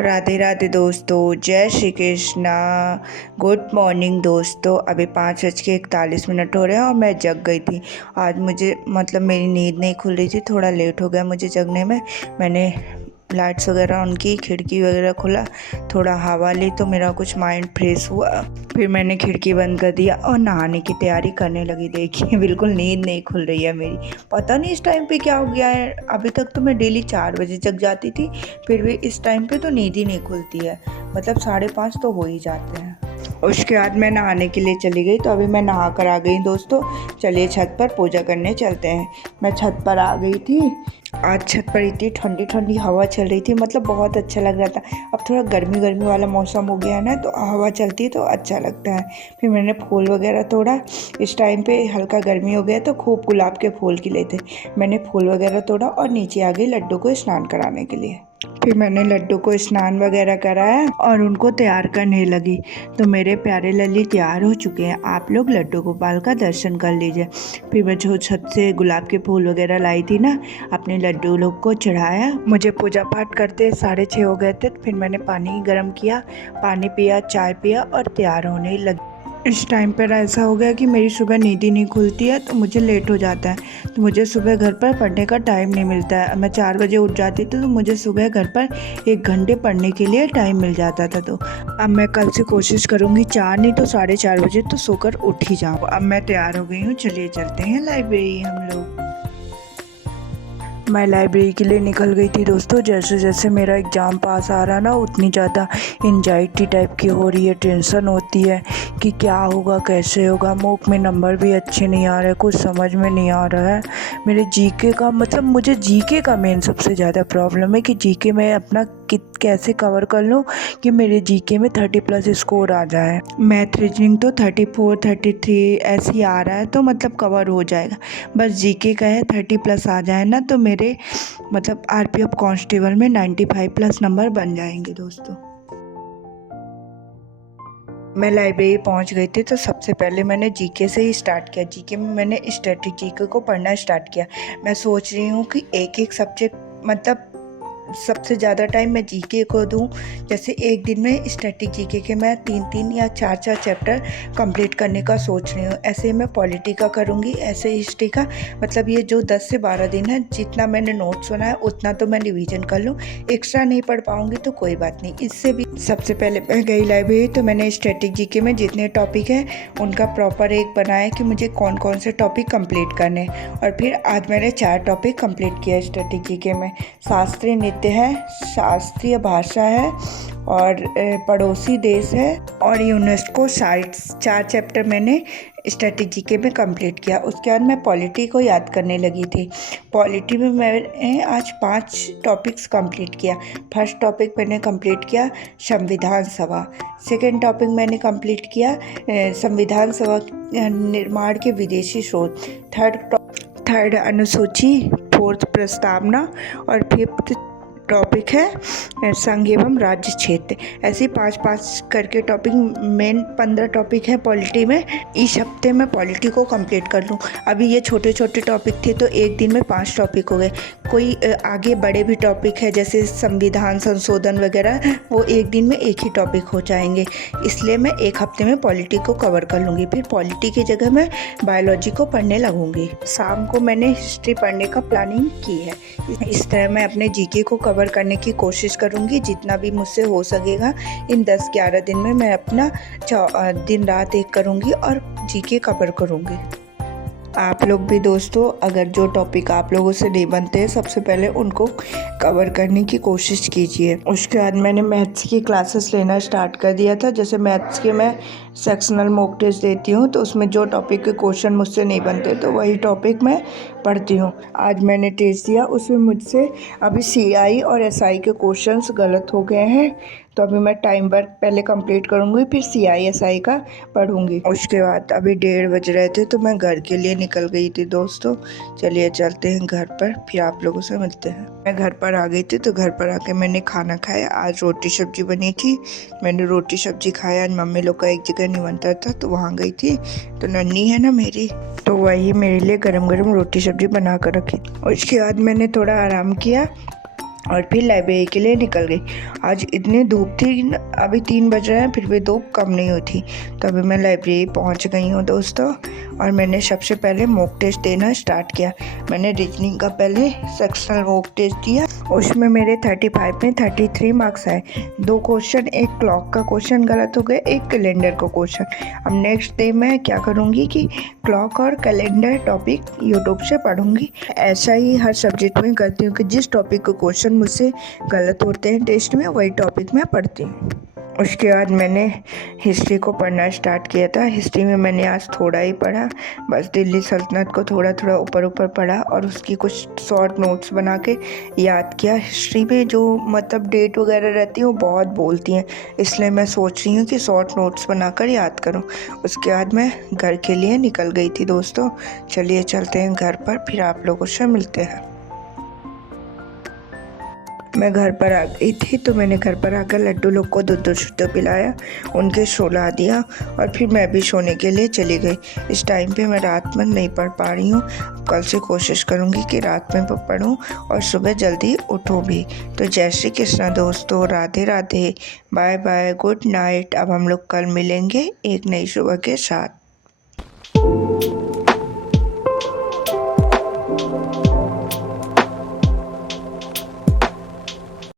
राधे राधे दोस्तों, जय Shri Krishna. Good morning दोस्तों। अभी 5:41 हो रहे हैं और मैं जग गई थी। आज मुझे मेरी नींद नहीं खुल रही थी, थोड़ा लेट हो गया मुझे जगने में। मैंने लाइट्स वगैरह ऑन की, खिड़की वगैरह खोला, थोड़ा हवा ली तो मेरा कुछ माइंड फ्रेश हुआ। फिर मैंने खिड़की बंद कर दिया और नहाने की तैयारी करने लगी। देखिए बिल्कुल नींद नहीं खुल रही है मेरी। पता नहीं इस टाइम पे क्या हो गया है। अभी तक तो मैं डेली 4 बजे जग जाती थी, फिर भी इस टाइम पे तो नींद ही नहीं खुलती है। 5:30 तो हो ही जाते हैं। उसके बाद मैं नहाने के लिए चली गई, तो अभी मैं नहा कर आ गई दोस्तों। चलिए छत पर पूजा करने चलते हैं। मैं छत पर आ गई थी। आज छत पर इतनी ठंडी ठंडी हवा चल रही थी, बहुत अच्छा लग रहा था। अब थोड़ा गर्मी गर्मी वाला मौसम हो गया है ना, तो हवा चलती है तो अच्छा लगता है। फिर मैंने फूल वगैरह तोड़ा। इस टाइम पे हल्का गर्मी हो गया तो खूब गुलाब के फूल खिले थे। मैंने फूल वगैरह तोड़ा और नीचे आ गई लड्डू को स्नान कराने के लिए। फिर मैंने लड्डू को स्नान वगैरह कराया और उनको तैयार करने लगी। तो मेरे प्यारे लल्ली तैयार हो चुके हैं। आप लोग लड्डू गोपाल का दर्शन कर लीजिए। फिर मैं जो छत से गुलाब के फूल वगैरह लाई थी ना, अपने लड्डू लोग को चढ़ाया। मुझे पूजा पाठ करते 6:30 हो गए थे। फिर मैंने पानी गर्म किया, पानी पिया, चाय पिया और तैयार होने लगी। इस टाइम पर ऐसा हो गया कि मेरी सुबह नींद ही नहीं खुलती है, तो मुझे लेट हो जाता है। तो मुझे सुबह घर पर पढ़ने का टाइम नहीं मिलता है। मैं 4 बजे उठ जाती थी, तो मुझे सुबह घर पर 1 घंटे पढ़ने के लिए टाइम मिल जाता था। तो अब मैं कल से कोशिश करूँगी 4 नहीं तो 4:30 बजे तो सोकर उठ ही जाऊँ। अब मैं तैयार हो गई हूँ, चलिए चलते हैं लाइब्रेरी हम लोग। मैं लाइब्रेरी के लिए निकल गई थी दोस्तों। जैसे जैसे मेरा एग्ज़ाम पास आ रहा ना, उतनी ज़्यादा एंजाइटी टाइप की हो रही है, टेंशन होती है कि क्या होगा, कैसे होगा। मॉक में नंबर भी अच्छे नहीं आ रहे, कुछ समझ में नहीं आ रहा है। मेरे जीके का मुझे जीके का मेन सबसे ज़्यादा प्रॉब्लम है कि जीके में अपना कैसे कवर कर लूँ कि मेरे जीके में 30+ स्कोर आ जाए। मैथ रीजनिंग तो 34 33 ऐसे ही आ रहा है, तो कवर हो जाएगा। बस जीके का है 30+ आ जाए ना, तो मेरे आरपीएफ कांस्टेबल में 95+ नंबर बन जाएंगे दोस्तों। मैं लाइब्रेरी पहुंच गई थी, तो सबसे पहले मैंने जीके से ही स्टार्ट किया। जीके में मैंने स्ट्रेटजी को पढ़ना स्टार्ट किया। मैं सोच रही हूँ कि एक एक सब्जेक्ट सबसे ज़्यादा टाइम मैं जीके को दूं। जैसे एक दिन में स्टैटिक जीके के मैं 3-3 या 4-4 चैप्टर कंप्लीट करने का सोच रही हूँ। ऐसे मैं पॉलिटी का करूँगी, ऐसे हिस्ट्री का। ये जो 10 से 12 दिन है, जितना मैंने नोट्स बनाया उतना तो मैं रिवीजन कर लूँ। एक्स्ट्रा नहीं पढ़ पाऊँगी तो कोई बात नहीं। इससे भी सबसे पहले मैं गई लाइब्रेरी, तो मैंने स्टैटिक जीके में जितने टॉपिक हैं उनका प्रॉपर एक बनाया कि मुझे कौन कौन से टॉपिक कंप्लीट करने। और फिर आज मैंने 4 टॉपिक कंप्लीट किया स्टैटिक जीके में। शास्त्रीय नृत्य है, शास्त्रीय भाषा है, और पड़ोसी देश है, और यूनेस्को साइट्स। 4 चैप्टर मैंने स्ट्रेटजी के में कंप्लीट किया। उसके बाद मैं पॉलिटी को याद करने लगी थी। पॉलिटी में मैंने आज 5 टॉपिक्स कंप्लीट किया। फर्स्ट टॉपिक मैंने कंप्लीट किया संविधान सभा। सेकेंड टॉपिक मैंने कंप्लीट किया संविधान सभा निर्माण के विदेशी स्रोत। थर्ड अनुसूची, फोर्थ प्रस्तावना, और फिफ्थ टॉपिक है संघ एवं राज्य क्षेत्र। ऐसे 5-5 करके टॉपिक, मेन 15 टॉपिक है पॉलिटी में। इस हफ्ते मैं पॉलिटी को कंप्लीट कर लूँ। अभी ये छोटे छोटे टॉपिक थे, तो एक दिन में 5 टॉपिक हो गए। कोई आगे बड़े भी टॉपिक है जैसे संविधान संशोधन वगैरह, वो एक दिन में एक ही टॉपिक हो जाएंगे। इसलिए मैं एक हफ्ते में पॉलिटी को कवर कर लूँगी। फिर पॉलिटी की जगह मैं बायोलॉजी को पढ़ने लगूँगी। शाम को मैंने हिस्ट्री पढ़ने का प्लानिंग की है। इस तरह मैं अपने जीके को कवर करने की कोशिश करूंगी, जितना भी मुझसे हो सकेगा। इन 10-11 दिन में मैं अपना दिन रात एक करूंगी और जीके कवर करूंगी। आप लोग भी दोस्तों, अगर जो टॉपिक आप लोगों से नहीं बनते हैं, सबसे पहले उनको कवर करने की कोशिश कीजिए। उसके बाद मैंने मैथ्स की क्लासेस लेना स्टार्ट कर दिया था। जैसे मैथ्स के मैं सेक्शनल मॉक टेस्ट देती हूँ, तो उसमें जो टॉपिक के क्वेश्चन मुझसे नहीं बनते तो वही टॉपिक मैं पढ़ती हूँ। आज मैंने टेस्ट दिया, उसमें मुझसे अभी CI और SI के क्वेश्चंस गलत हो गए हैं, तो अभी मैं टाइम वर्क पहले कंप्लीट करूँगी, फिर CISI का पढ़ूँगी। उसके बाद अभी 1:30 बज रहे थे तो मैं घर के लिए निकल गई थी दोस्तों। चलिए चलते हैं घर पर, फिर आप लोगों से मिलते हैं। मैं घर पर आ गई थी तो घर पर आके मैंने खाना खाया। आज रोटी सब्जी बनी थी, मैंने रोटी सब्जी खाया। आज मम्मी लोग का एक जगह निमंत्रण था तो वहाँ गई थी। तो नन्ही है ना मेरी, तो वही मेरे लिए गरम गरम रोटी सब्जी बना कर रखी। उसके बाद मैंने थोड़ा आराम किया और फिर लाइब्रेरी के लिए निकल गई। आज इतनी धूप थी, अभी 3 बज रहे हैं फिर भी धूप कम नहीं हुई थी। तो अभी मैं लाइब्रेरी पहुंच गई हूं दोस्तों, और मैंने सबसे पहले मॉक टेस्ट देना स्टार्ट किया। मैंने रीजनिंग का पहले सेक्शनल मॉक टेस्ट दिया, उसमें मेरे 35 में 33 मार्क्स आए। 2 क्वेश्चन, एक क्लॉक का क्वेश्चन गलत हो गया, एक कैलेंडर का क्वेश्चन। अब नेक्स्ट डे मैं क्या करूँगी कि क्लॉक और कैलेंडर टॉपिक यूट्यूब से पढ़ूँगी। ऐसा ही हर सब्जेक्ट में करती हूँ कि जिस टॉपिक के क्वेश्चन मुझसे गलत होते हैं टेस्ट में, वही टॉपिक मैं पढ़ती हूँ। उसके बाद मैंने हिस्ट्री को पढ़ना स्टार्ट किया था। हिस्ट्री में मैंने आज थोड़ा ही पढ़ा, बस दिल्ली सल्तनत को थोड़ा थोड़ा ऊपर ऊपर पढ़ा और उसकी कुछ शॉर्ट नोट्स बना के याद किया। हिस्ट्री में जो मतलब डेट वगैरह रहती है वो बहुत बोलती हैं, इसलिए मैं सोच रही हूँ कि शॉर्ट नोट्स बनाकर याद करूँ। उसके बाद मैं घर के लिए निकल गई थी दोस्तों। चलिए चलते हैं घर पर, फिर आप लोगों से मिलते हैं। मैं घर पर आ गई थी तो मैंने घर पर आकर लड्डू लोग को दूध शुद्ध पिलाया, उनके सुला दिया और फिर मैं भी सोने के लिए चली गई। इस टाइम पे मैं रात में नहीं पढ़ पा रही हूँ, कल से कोशिश करूँगी कि रात में पढ़ूँ और सुबह जल्दी उठूँ भी। तो जय श्री कृष्णा दोस्तों, Radhe Radhe, bye bye, good night. अब हम लोग कल मिलेंगे एक नई सुबह के साथ।